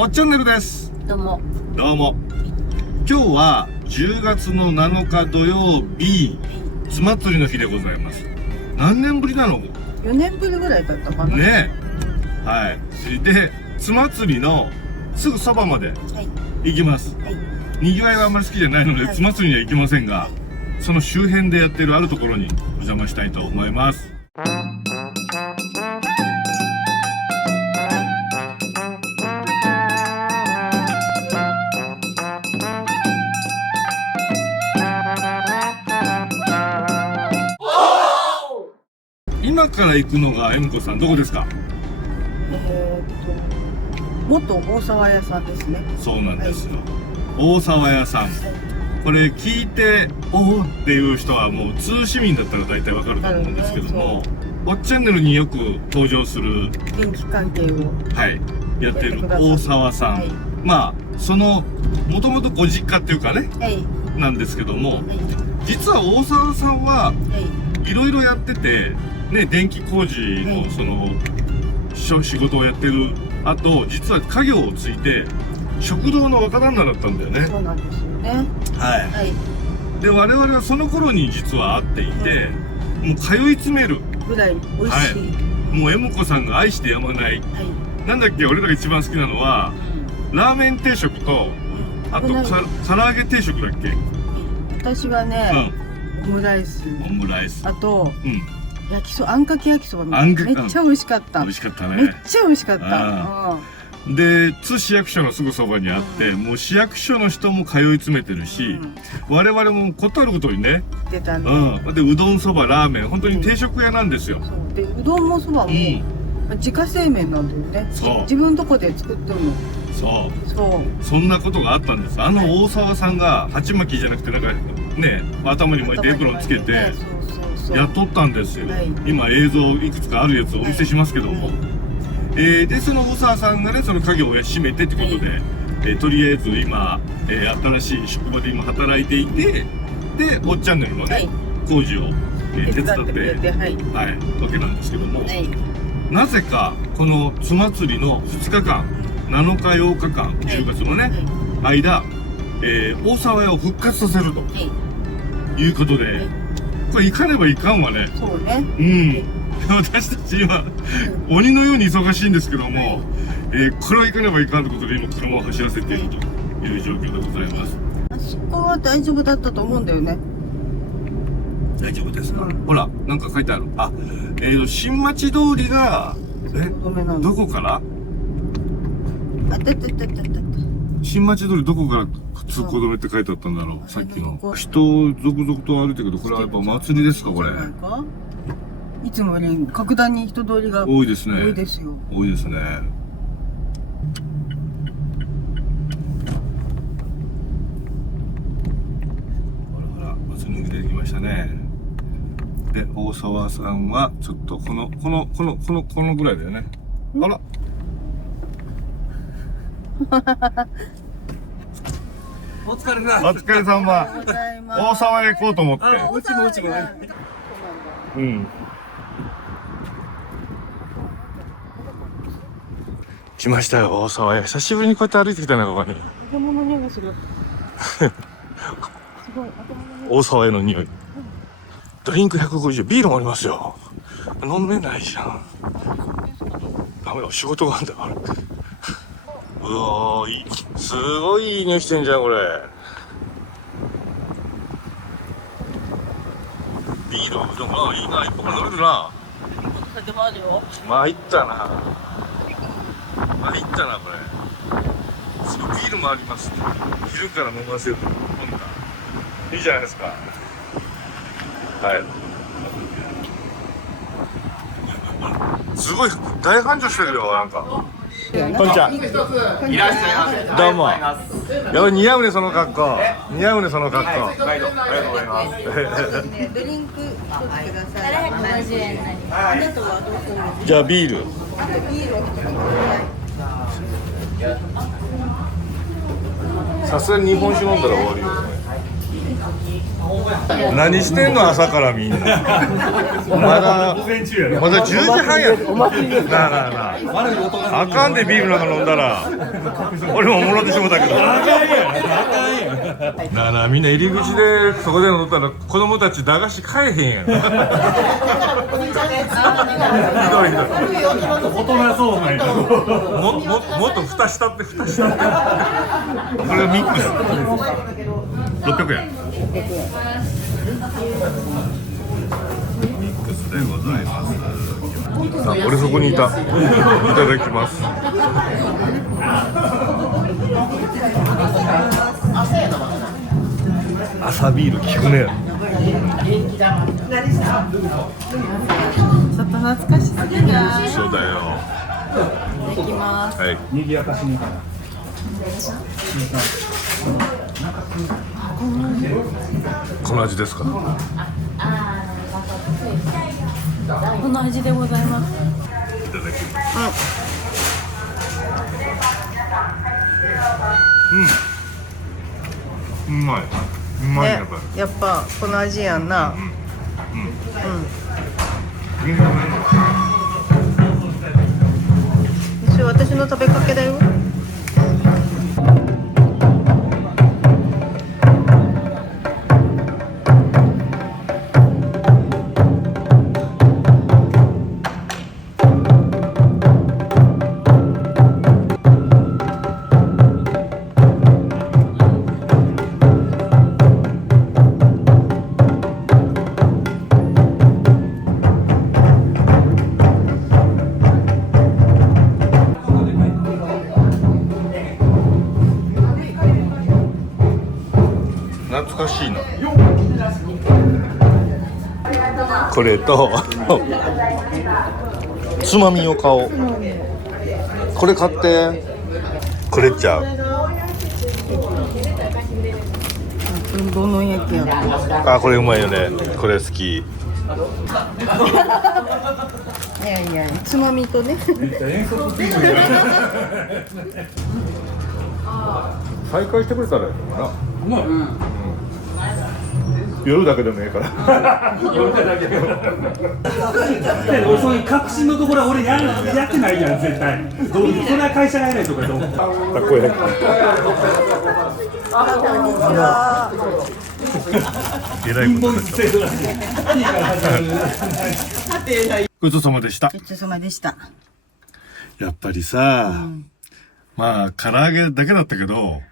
おっチャンネルです。どうも。どうも。今日は10月の7日土曜日、つまつりの日でございます。何年ぶりなの4年ぶりぐらいだったかな。ねえ。はい。それで、つまつりのすぐそばまで行きます。はい。にぎわいはあんまり好きじゃないので、はいつまつりには行きませんが、その周辺でやっているあるところにお邪魔したいと思います。今から行くのが恵美子さん、どこですか？元大沢屋さんですね。そうなんですよ。大沢屋さん。これ聞いて、おおっていう人はもう通市民だったら大体わかると思うんですけども、おっチャンネルによく登場する、電気関係を。はい、やってる大沢さん。はい。まあ、その、もともとご実家っていうかね、はい。なんですけども、はい。実は大沢さんは、はいろいろやってて、ね、電気工事のその、仕事をやってる後、実は家業を継いで、食堂の若旦那だったんだよね。そうなんですよね。はい。はい。で、我々はその頃に実は会っていて、もう通い詰める。ぐらい美味しい。もう恵美子さんが愛してやまない。はい。なんだっけ、俺らが一番好きなのは、ラーメン定食と、あと唐揚げ定食だっけ？私はね、オムライス。オムライス。あと、うん。焼きそば、あんかけ焼きそばめっちゃ美味しかった。美味しかっためっね。ちゃ美味しかった。で、津市役所のすぐそばにあって、もう市役所の人も通い詰めてるし、我々もことあることにね、出たね。で、うどん、そば、ラーメン、本当に定食屋なんですよ。そうで、うどんもそばも、自家製麺なんだよね。そう。自分のとこで作ってるの。そう。そう。そんなことがあったんです。大沢さんが鉢巻きじゃなくてなんかね、頭に巻いてエプロンつけて雇ったんですよ。今映像いくつかあるやつをお見せしますけども。で、その大沢さんがね、その家業を閉めてってことで、とりあえず今、新しい職場で今働いていて、で、おっチャンネルのね、工事を手伝って、はい、わけなんですけども、なぜかこのつまつりの2日間、7日8日間、10月のね、間、大沢屋を復活させるということで、これ行かねばいかんわね。そうね。うん。私たち今、鬼のように忙しいんですけども、これは行かねばいかんということで今車を走らせているという状況でございます。あそこは大丈夫だったと思うんだよね。大丈夫ですか？ほら、なんか書いてある。あ、新町通りが、どこから？新町通りどこから通行止めって書いてあったんだろう、さっきの。人続々と歩いてるけど、これはやっぱ祭りですか、これ。いつもより格段に人通りが多いですね。多いですよ。多いですね。ほらほら、祭り抜けてきましたね。で、大沢さんは、ちょっとこのぐらいだよね。あら。お疲れ様。お疲れ様。大沢へ行こうと思って。うちもうちも。うん。来ましたよ、大沢へ。久しぶりにこうやって歩いてきたな、ここに。頭の匂いがする。すごい、大沢への匂い。ドリンク150、ビールもありますよ。飲めないじゃん。ダメだ、仕事があるんだよ、あれ。うわー、いい。すごいいい匂いしてんじゃん、これ。ビール、でも、いいな、一本飲めるな。酒もあるよ。参ったな。参ったな、これ。すごい、ビールもありますね。昼から飲ませる。飲んだ。いいじゃないですか。はい。すごい、大繁盛してるよ、なんか。こんにちは。いらっしゃいませ。どうも。やばい、似合うね、その格好。似合うね、その格好。ガイド、ありがとうございます。ドリンク一つください。770円になります。あなたはどうするんですか？じゃあ、ビール。あとビールを一つください。さすがに日本酒飲んだら終わりよ。何してんの朝からみんな。まだ10時半や。なあなあなあ。あかんでビールなんか飲んだら。俺ももらってしもたけど。なあなあみんな入り口でそこで飲んだら子供たち駄菓子買えへんやん。ひどいひどい。大人そうなんや。もっと蓋したって蓋したって。これミックス。600円。ミックスでございます。さあ、俺そこにいた。いただきます。朝ビール効くね。ちょっと懐かしすぎない？そうだよ。いただきます。はい。賑やかしに。この味ですか。この味でございます。いただきます。うまい。うまいやっぱり。やっぱこの味やんな。それ私の食べかけだよ。懐かしいな。これとつまみを買おう。これ買ってくれちゃう。どの焼きや。あ、これうまいよね。これ好き。いやいや、つまみとね。再開してくれたらいいのかな。夜だけでもいいから。俺そういう確信のところは俺やってないやん絶対。それは会社がやらないとかどう。たこ焼き。えらいことだった。ごちそうさまでした。ごちそうさまでした。やっぱりさ、まあ唐揚げだけだったけど。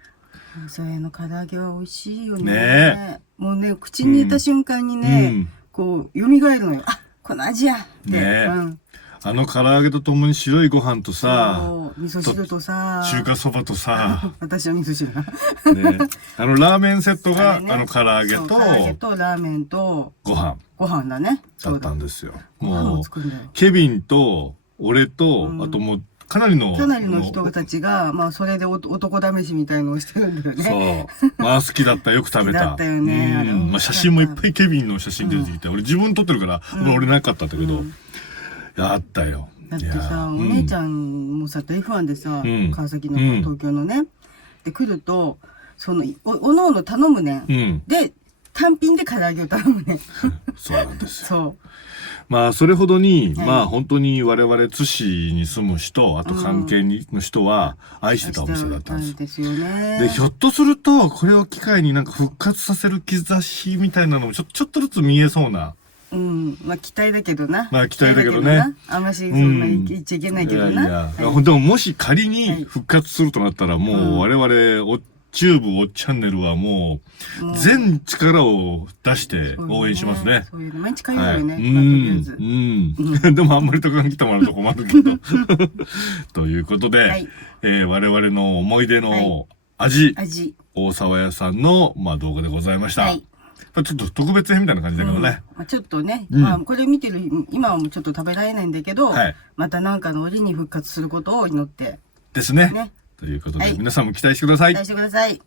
それの唐揚げは美味しいよね。ねえ。もうね、口に入れた瞬間にね、こう蘇るのよ。あ、この味やって。ねえ。あの唐揚げとともに白いご飯とさ、味噌汁とさ、中華そばとさ、私は味噌汁。ね、あのラーメンセットが、あの唐揚げと、唐揚げとラーメンとご飯だね。だったんですよ。もうケビンと俺と、あともうかなりの人たちが、まあそれで男試しみたいのをしてるんだよね。そう。まあ好きだった、よく食べた。だったよね。まあ写真もいっぱいケビンの写真出てきて、俺自分撮ってるから、俺なかったんだけど、あったよ。だってさ、お姉ちゃんもさ、F1 でさ、川崎の東京のね、で来ると、その、おのおの頼むねん。で、単品で唐揚げを頼むねん。そうなんですよ。そう。まあそれほどに、まあ本当に我々津市に住む人、あと関係の人は愛してたお店だったんですよ。で、ひょっとするとこれを機会になんか復活させる兆しみたいなのもちょっとずつ見えそうな。まあ期待だけどな。まあ期待だけどね。あんましそんな言っちゃいけないけどな。いや、でももし仮に復活するとなったらもう我々チューブおチャンネルはもう全力を出して応援しますね。そういうの毎日通うよね。でもあんまりとかに来てもらうと困るけど。ということで、我々の思い出の味、大沢屋さんの動画でございました。ちょっと特別編みたいな感じだけどね。ちょっとね、まあこれ見てる今はもうちょっと食べられないんだけど、またなんかの折に復活することを祈って。ですね。ということで、皆さんも期待してください。期待してください。